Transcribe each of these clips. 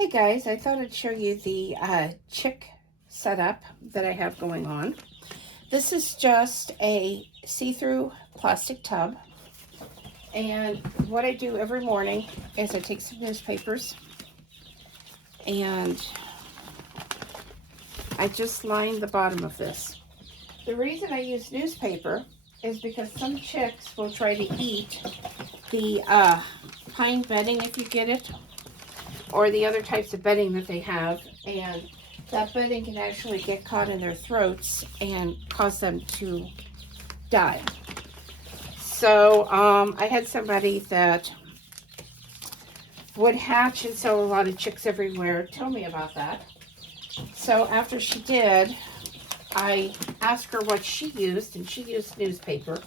Hey guys, I thought I'd show you the chick setup that I have going on. This is just a see-through plastic tub, and what I do every morning is I take some newspapers and I just line the bottom of this. The reason I use newspaper is because some chicks will try to eat the pine bedding if you get it, or the other types of bedding that they have, and that bedding can actually get caught in their throats and cause them to die. So I had somebody that would hatch and sell a lot of chicks everywhere tell me about that. So after she did, I asked her what she used, and she used newspaper.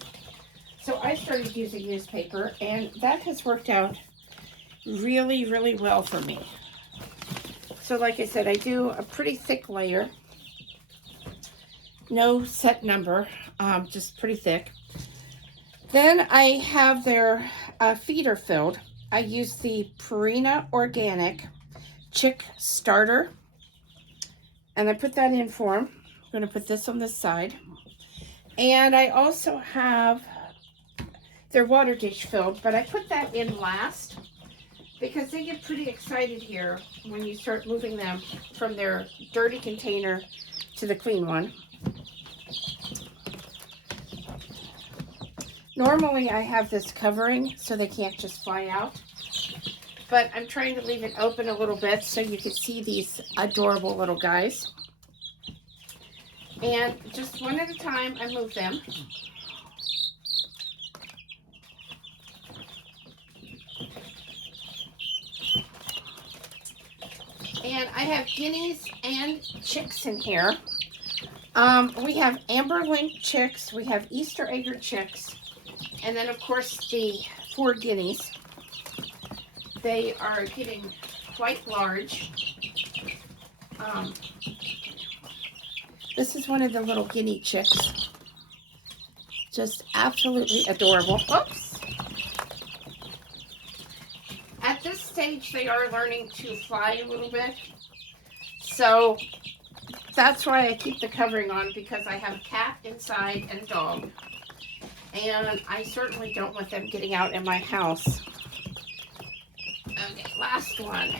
So I started using newspaper, and that has worked out really, really well for me. So like I said, I do a pretty thick layer. No set number, just pretty thick. Then I have their feeder filled. I use the Purina Organic Chick Starter, and I put that in for them. I'm going to put this on this side. And I also have their water dish filled, but I put that in last because they get pretty excited here when you start moving them from their dirty container to the clean one. Normally I have this covering so they can't just fly out, but I'm trying to leave it open a little bit so you can see these adorable little guys. And just one at a time I move them. And I have guineas and chicks in here. We have amber link chicks, we have Easter egger chicks, and then of course the 4 guineas. They are getting quite large. This is one of the little guinea chicks. Just absolutely adorable. Oops. At this stage, they are learning to fly a little bit. So that's why I keep the covering on, because I have a cat inside and a dog. And I certainly don't want them getting out in my house. Okay, last one.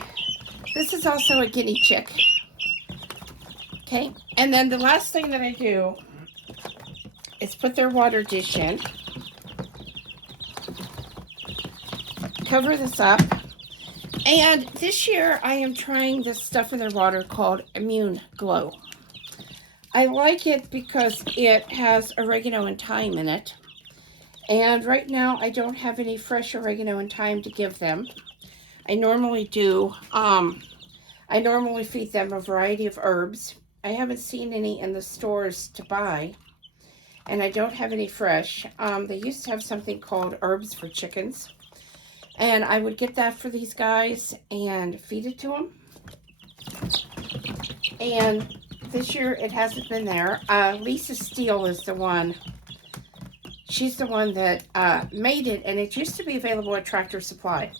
This is also a guinea chick. Okay, and then the last thing that I do is put their water dish in. Cover this up. And this year I am trying this stuff in their water called Immune Glow. I like it because it has oregano and thyme in it. And right now I don't have any fresh oregano and thyme to give them. I normally do. I normally feed them a variety of herbs. I haven't seen any in the stores to buy. And I don't have any fresh. They used to have something called Herbs for Chickens. And I would get that for these guys and feed it to them. And this year it hasn't been there. Lisa Steele is the one. She's the one that made it, and it used to be available at Tractor Supply.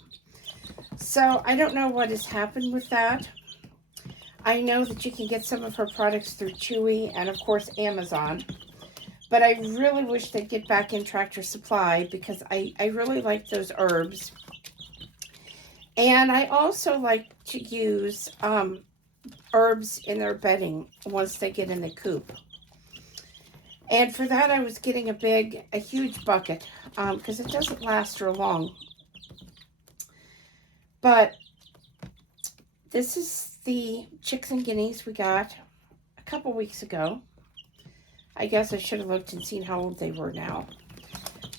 So I don't know what has happened with that. I know that you can get some of her products through Chewy and of course Amazon. But I really wish they'd get back in Tractor Supply because I really like those herbs. And I also like to use herbs in their bedding once they get in the coop. And for that, I was getting a huge bucket because it doesn't last real long. But this is the chicks and guineas we got a couple weeks ago. I guess I should have looked and seen how old they were now.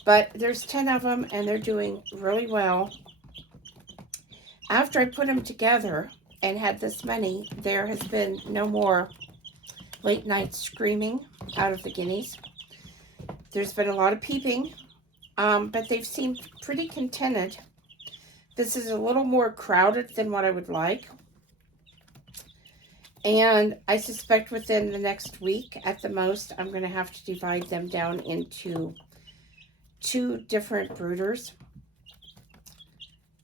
But there's 10 of them, and they're doing really well. After I put them together and had this many, there has been no more late night screaming out of the guineas. There's been a lot of peeping, but they've seemed pretty contented. This is a little more crowded than what I would like. And I suspect within the next week, at the most, I'm going to have to divide them down into 2 different brooders.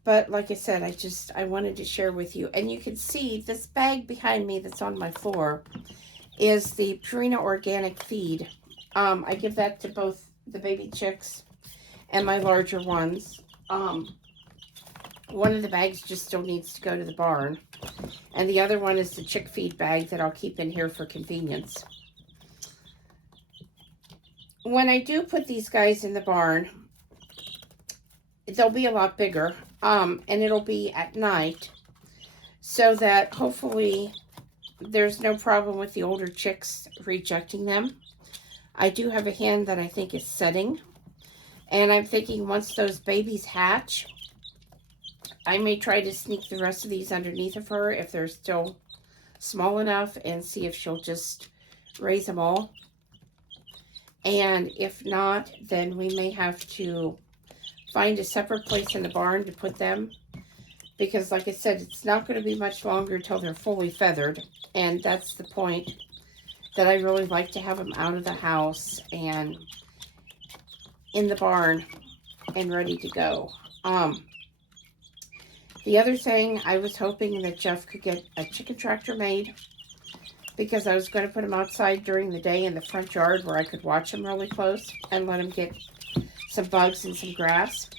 But like I said, I wanted to share with you. And you can see this bag behind me that's on my floor is the Purina Organic Feed. I give that to both the baby chicks and my larger ones. One of the bags just still needs to go to the barn. And the other one is the chick feed bag that I'll keep in here for convenience. When I do put these guys in the barn, they'll be a lot bigger. And it'll be at night, so that hopefully there's no problem with the older chicks rejecting them. I do have a hen that I think is setting. And I'm thinking once those babies hatch, I may try to sneak the rest of these underneath of her if they're still small enough and see if she'll just raise them all. And if not, then we may have to find a separate place in the barn to put them. Because like I said, it's not going to be much longer until they're fully feathered. And that's the point that I really like to have them out of the house and in the barn and ready to go. The other thing, I was hoping that Jeff could get a chicken tractor made, because I was going to put him outside during the day in the front yard where I could watch him really close and let him get some bugs and some grass.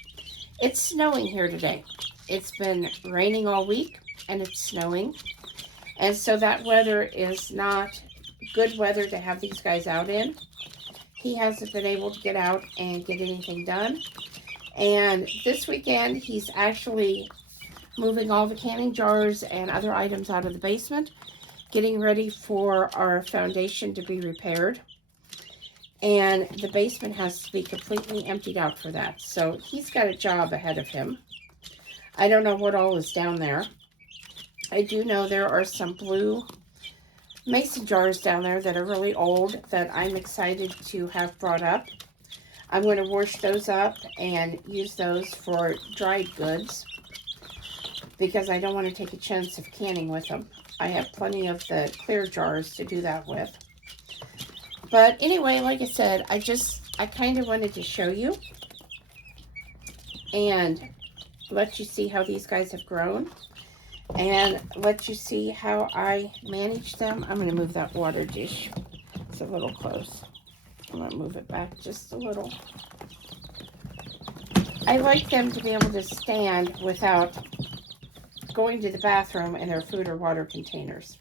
It's snowing here today. It's been raining all week and it's snowing. And so that weather is not good weather to have these guys out in. He hasn't been able to get out and get anything done. And this weekend, he's actually moving all the canning jars and other items out of the basement, getting ready for our foundation to be repaired. And the basement has to be completely emptied out for that. So he's got a job ahead of him. I don't know what all is down there. I do know there are some blue mason jars down there that are really old that I'm excited to have brought up. I'm going to wash those up and use those for dried goods, because I don't want to take a chance of canning with them. I have plenty of the clear jars to do that with. But anyway, like I said, I kind of wanted to show you and let you see how these guys have grown and let you see how I manage them. I'm going to move that water dish. It's a little close. I'm going to move it back just a little. I like them to be able to stand without going to the bathroom in their food or water containers.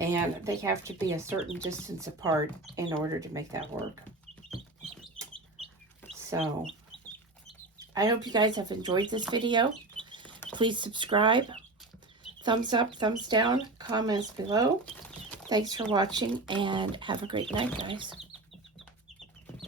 And they have to be a certain distance apart in order to make that work. So, I hope you guys have enjoyed this video. Please subscribe. Thumbs up, thumbs down, comments below. Thanks for watching and have a great night, guys.